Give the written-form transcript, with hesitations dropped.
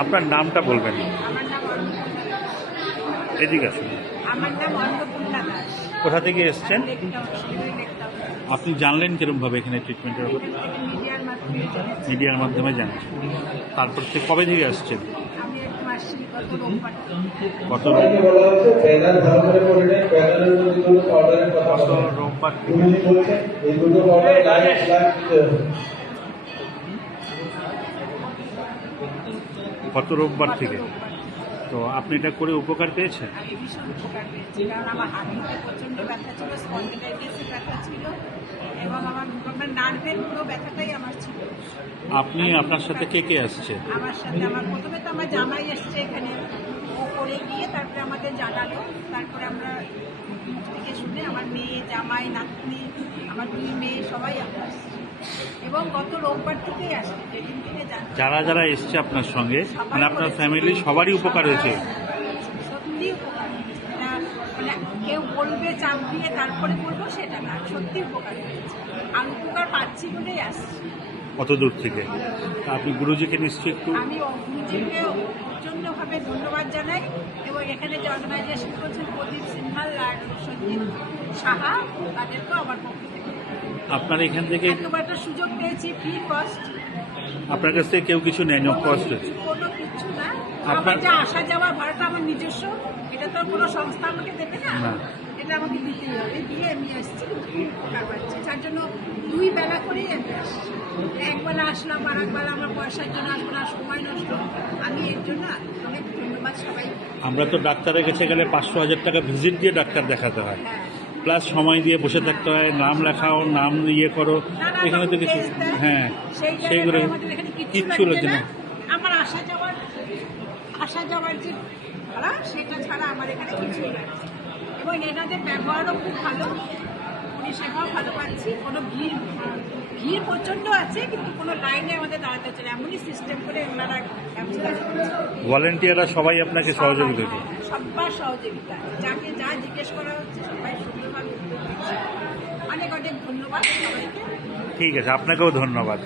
আপনার নামটা বলবেন। আমার নাম এদিকে আসুন। আমার নাম অন্নপূর্ণা দাস। কোথা থেকে এসছেন? শিলিগুড়ি। আপনি জানলেন কিরমভাবে এখানে ট্রিটমেন্টের ব্যাপারে? মিডিয়ার মাধ্যমে জেনেছি। মিডিয়ার মাধ্যমে জানছেন। তারপর থেকে কবে থেকে আসছেন? আমি একটু আসছি গত রোববার। গত অনেকে বলা হচ্ছে ব্যানার ভালো করে পড়ে নেন, ব্যানারের মধ্যে কোনো অর্ডারের কথা গত বলেন। রোববার থেকে। উনি বলছেন এই দুটো অর্ডার লাইভ দিতে হবে। গত রোববার থেকে। তো আপনি এটা করে উপকার পেয়েছেন? আমি ভীষণ উপকার পেয়েছি, কারণ আমার হাঁটুতে প্রচণ্ড ব্যথা ছিল, স্পন্ডিলাইটিসের ব্যথা ছিল, এবং আমার নার্ভের পুরো ব্যথাটাই আমার ছিল। আপনি আপনার সাথে কে কে আসছে? আমার সাথে প্রথমে তো আমার জামাই এসছে এখানে, ও করে গিয়ে তারপরে আমাদের জানালো, তারপরে আমরা মুখ থেকে শুনে আমার মেয়ে, জামাই, নাতনি, আমার 2 মেয়ে সবাই আমরা আসছি, এবং গত রোববার থেকেই আসছি, যেদিন থেকে যারা যারা এসছে আপনার সঙ্গে, মানে আপনার ফ্যামিলি সবারই উপকার হয়েছে? সত্যি উপকার হয়েছে। এটা মানে কেউ বলবে চাপ দিয়ে তারপরে বলবো সেটা না, সত্যি উপকার হয়েছে। আমি উপকার পাচ্ছি বলেই আসছি। কত দূর থেকে? তা আপনি গুরুজিকে নিশ্চয়ই একটু। আমি গুরুজিকে প্রচণ্ডভাবে ধন্যবাদ জানাই, এবং এখানে যে অর্গানাইজেশন করছেন প্রদীপ সিনহাল আর সঞ্জিত সাহা, তাদেরকেও আমার পক্ষ থেকে। আপনার এখান থেকে এতবার একটা সুযোগ পেয়েছি, ফ্রি কস্ট, আপনার কাছ থেকে কেউ কিছু নেয়নি? কষ্ট হয়েছে? কোনো কিছু না। আমার যা আসা যাওয়া ভাড়াটা আমার নিজস্ব, এটা তো কোনো সংস্থা আমাকে দেবে না, না। এটা আমাকে দিতেই হবে, দিয়ে আমি আসছি, খুব উপকার পাচ্ছি। যার জন্য 2 বেলা করেই আমি আসছি। একবেলা আসলাম, আর একবেলা আমার পয়সার জন্য আসবো না, সময় নষ্ট। আমি এর জন্য অনেক ধন্যবাদ সবাই। আমরা তো ডাক্তারের কাছে গেলে 500,000 টাকা ভিজিট দিয়ে ডাক্তার দেখাতে হয়, হ্যাঁ, প্লাস সময় দিয়ে বসে থাকতে হয়, নাম লেখাও, নাম ইয়ে করো, নানা এখানে তো রকম কিছু। test দেয়। হ্যাঁ, সেই সেইগুলো জায়গাটায় আমাদের এখানে কিচ্ছু লাগছে হচ্ছে না। না। আমার আসা যাওয়ার যে ভাড়া, সেটা ছাড়া আমার এখানে কিছুই লাগছে না। এবং এনাদের ব্যবহারও খুব ভালো, পরিষেবাও ভালো পাচ্ছি। কোনো ভিড় প্রচণ্ড আছে, কিন্তু কোনো লাইনে আমাদের দাঁড়াতে হচ্ছে না, এমনই সিস্টেম করে ওনারা ব্যবস্থা করছে। ভলেন্টিয়াররা সবাই আপনাকে সহযোগিতা করে। সবার সহযোগিতা, যাকে যা জিজ্ঞেস করা হচ্ছে সবাই সুন্দরভাবে উত্তর দিচ্ছে। অনেক অনেক ধন্যবাদ সবাইকে। ঠিক আছে, আপনাকেও ধন্যবাদ।